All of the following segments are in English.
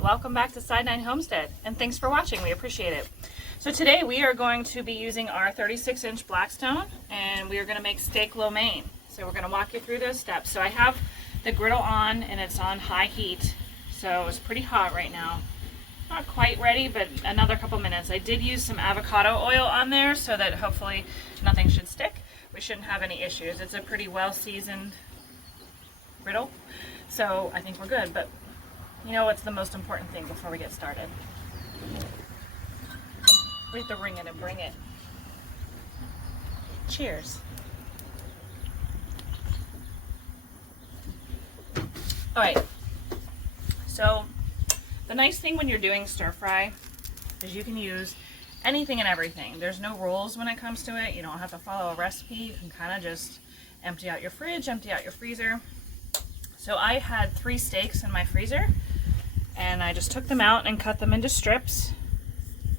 Alright, welcome back to Side 9 Homestead, and thanks for watching, we appreciate it. So today we are going to be using our 36-inch Blackstone, and we are going to make steak lo mein. So we're going to walk you through those steps. So I have the griddle on, and it's on high heat, so it's pretty hot right now. Not quite ready, but another couple minutes. I did use some avocado oil on there so that hopefully nothing should stick. We shouldn't have any issues. It's a pretty well seasoned griddle, so I think we're good. But you know what's the most important thing before we get started? We have to ring it and bring it. Cheers. Alright, so the nice thing when you're doing stir fry is you can use anything and everything. There's no rules when it comes to it. You don't have to follow a recipe. You can kind of just empty out your fridge, empty out your freezer. So I had 3 steaks in my freezer, and I just took them out and cut them into strips.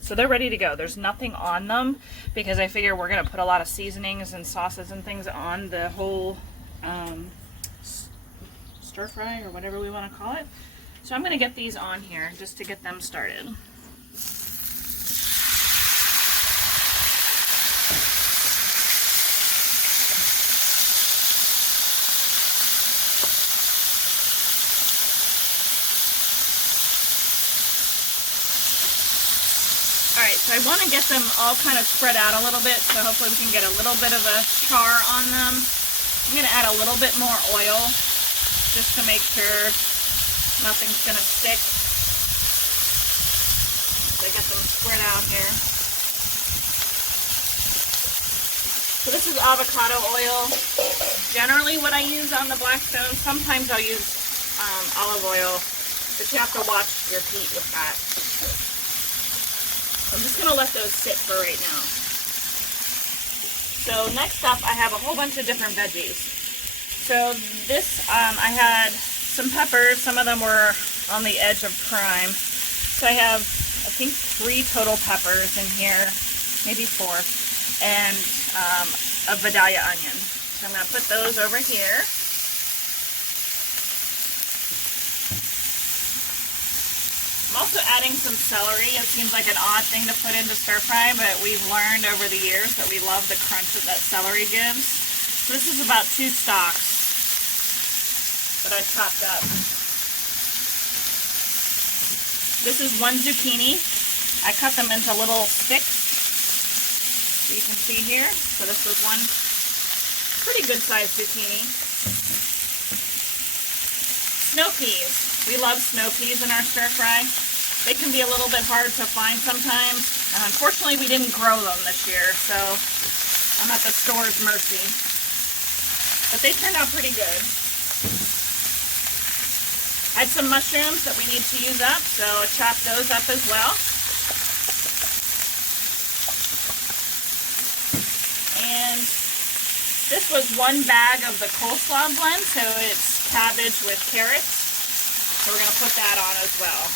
So they're ready to go. There's nothing on them because I figure we're going to put a lot of seasonings and sauces and things on the whole stir fry or whatever we want to call it. So I'm going to get these on here just to get them started. Alright, so I want to get them all kind of spread out a little bit, so hopefully we can get a little bit of a char on them. I'm going to add a little bit more oil just to make sure nothing's going to stick. So I get them spread out here. So this is avocado oil. Generally what I use on the Blackstone. Sometimes I'll use olive oil, but you have to watch your heat with that. I'm just going to let those sit for right now. So next up, I have a whole bunch of different veggies. So this, I had some peppers. Some of them were on the edge of prime. So I have, I think, 3 total peppers in here, maybe 4, and a Vidalia onion. So I'm going to put those over here. I'm also adding some celery. It seems like an odd thing to put into stir fry, but we've learned over the years that we love the crunch that celery gives. So this is about 2 stalks that I chopped up. This is 1 zucchini. I cut them into little sticks, so you can see here. So this was 1 pretty good sized zucchini. Snow peas. We love snow peas in our stir fry. They can be a little bit hard to find sometimes. And unfortunately, we didn't grow them this year, so I'm at the store's mercy. But they turned out pretty good. I had some mushrooms that we need to use up, so I chopped those up as well. And this was 1 bag of the coleslaw blend, so it's cabbage with carrots. So we're going to put that on as well.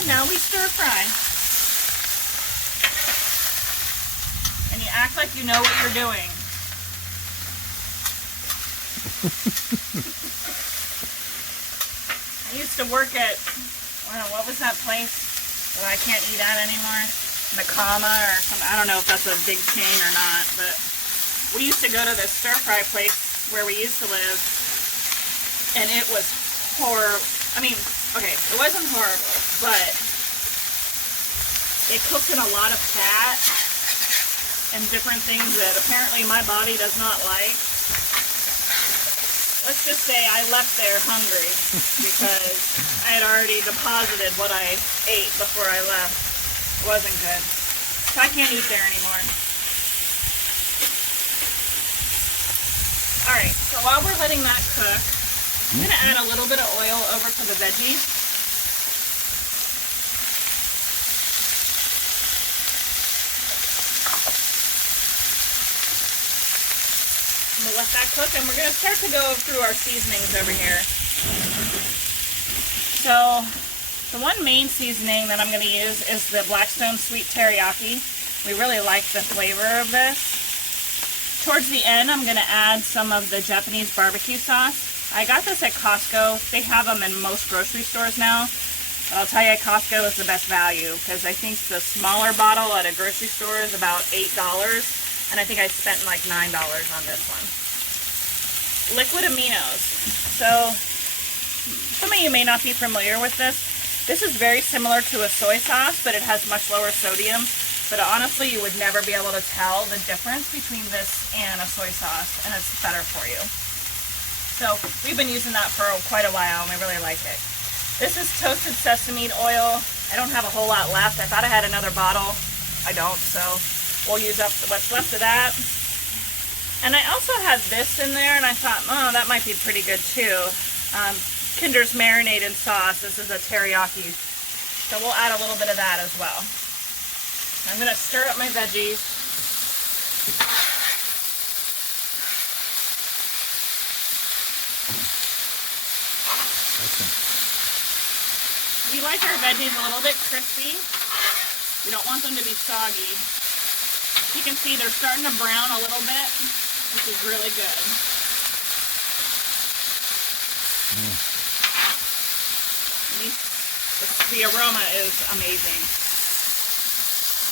And now we stir fry. And you act like you know what you're doing. I used to work at, I don't know, what was that place that I can't eat at anymore? Nakama or something. I don't know if that's a big chain or not, but we used to go to this stir fry place where we used to live, and it was horrible. I mean, okay, it wasn't horrible, but it cooked in a lot of fat and different things that apparently my body does not like. Let's just say I left there hungry because I had already deposited what I ate before I left. It wasn't good. So I can't eat there anymore. Alright, so while we're letting that cook, I'm going to add a little bit of oil over to the veggies. I'm going to let that cook, and we're going to start to go through our seasonings over here. So, the one main seasoning that I'm going to use is the Blackstone Sweet Teriyaki. We really like the flavor of this. Towards the end, I'm going to add some of the Japanese barbecue sauce. I got this at Costco. They have them in most grocery stores now. But I'll tell you, Costco is the best value because I think the smaller bottle at a grocery store is about $8, and I think I spent like $9 on this one. Liquid aminos. So some of you may not be familiar with this. This is very similar to a soy sauce, but it has much lower sodium. But honestly, you would never be able to tell the difference between this and a soy sauce, and it's better for you. So we've been using that for quite a while, and we really like it. This is toasted sesame oil. I don't have a whole lot left. I thought I had another bottle. I don't, so we'll use up what's left of that. And I also had this in there, and I thought, oh, that might be pretty good too. Kinder's marinated sauce. This is a teriyaki. So we'll add a little bit of that as well. I'm going to stir up my veggies. We like our veggies a little bit crispy. We don't want them to be soggy. You can see they're starting to brown a little bit, which is really good. The aroma is amazing.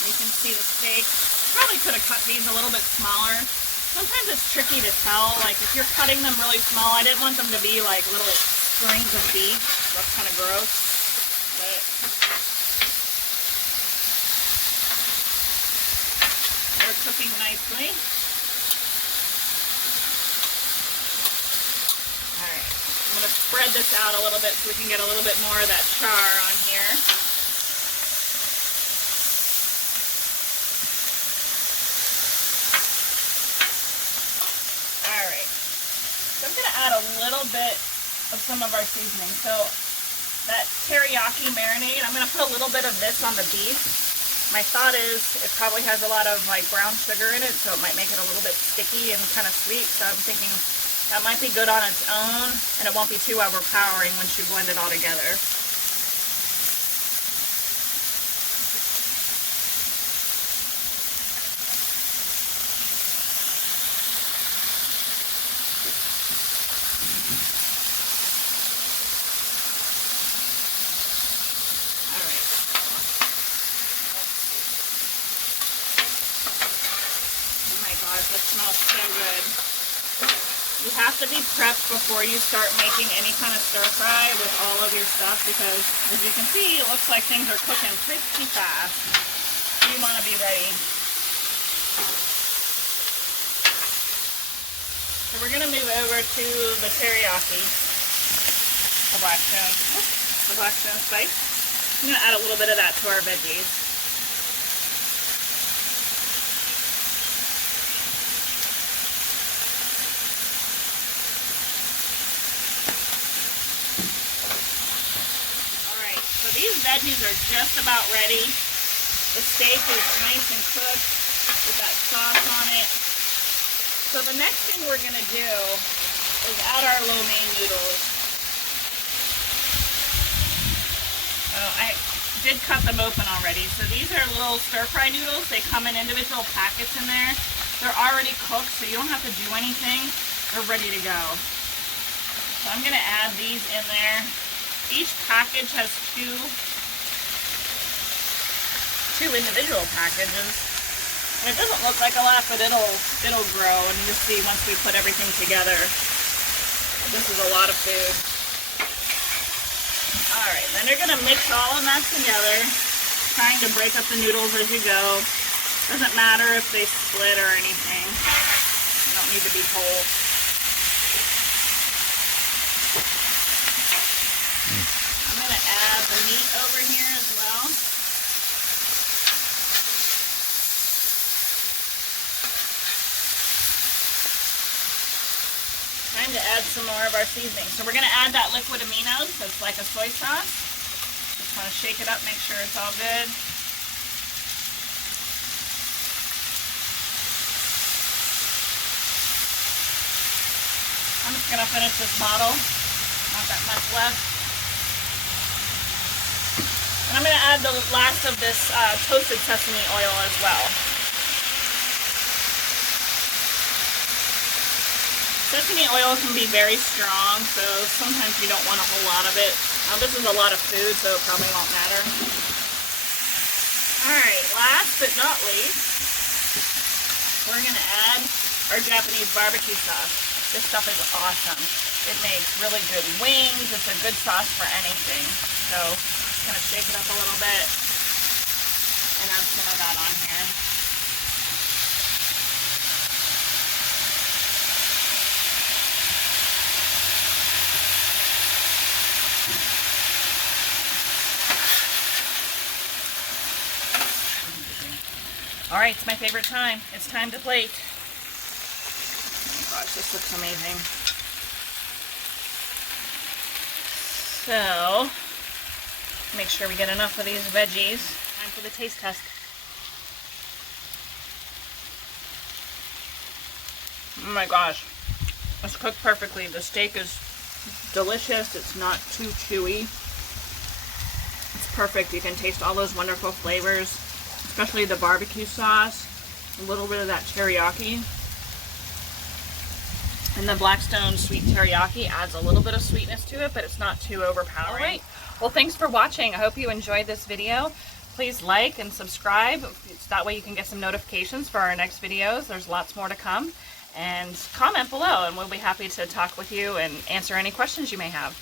You can see the steak. Probably could have cut these a little bit smaller. Sometimes it's tricky to tell, like if you're cutting them really small, I didn't want them to be like little strings of beef. That's kind of gross. But they're cooking nicely. Alright, I'm going to spread this out a little bit so we can get a little bit more of that char on here. I'm going to add a little bit of some of our seasoning. So that teriyaki marinade, I'm going to put a little bit of this on the beef. My thought is it probably has a lot of like brown sugar in it, so it might make it a little bit sticky and kind of sweet. So I'm thinking that might be good on its own, and it won't be too overpowering once you blend it all together. That smells so good. You have to be prepped before you start making any kind of stir fry with all of your stuff because, as you can see, it looks like things are cooking pretty fast. You want to be ready. So we're going to move over to the teriyaki, the Blackstone spice. I'm going to add a little bit of that to our veggies. These veggies are just about ready. The steak is nice and cooked with that sauce on it. So the next thing we're going to do is add our lo mein noodles. I did cut them open already. So these are little stir-fry noodles. They come in individual packets in there. They're already cooked, so you don't have to do anything. They're ready to go. So I'm going to add these in there. Each package has two individual packages. And it doesn't look like a lot, but it'll grow, and you'll see once we put everything together. This is a lot of food. Alright, then you're gonna mix all of that together, trying to break up the noodles as you go. Doesn't matter if they split or anything. They don't need to be whole. I'm going to add the meat over here as well. Time to add some more of our seasoning. So we're going to add that liquid aminos. So it's like a soy sauce. Just want to shake it up, make sure it's all good. I'm just going to finish this bottle. Not that much left. And I'm going to add the last of this toasted sesame oil as well. Sesame oil can be very strong, so sometimes you don't want a whole lot of it. This is a lot of food, so it probably won't matter. Alright, last but not least, we're going to add our Japanese barbecue sauce. This stuff is awesome. It makes really good wings. It's a good sauce for anything. So, just going to shake it up a little bit and add some of that on here. All right, it's my favorite time. It's time to plate. Oh gosh, this looks amazing. So, make sure we get enough of these veggies. Time for the taste test. Oh my gosh, it's cooked perfectly. The steak is delicious. It's not too chewy. It's perfect. You can taste all those wonderful flavors, especially the barbecue sauce, a little bit of that teriyaki. And the Blackstone sweet teriyaki adds a little bit of sweetness to it, but it's not too overpowering. All right. Well, thanks for watching. I hope you enjoyed this video. Please like and subscribe. That way you can get some notifications for our next videos. There's lots more to come. And comment below, and we'll be happy to talk with you and answer any questions you may have.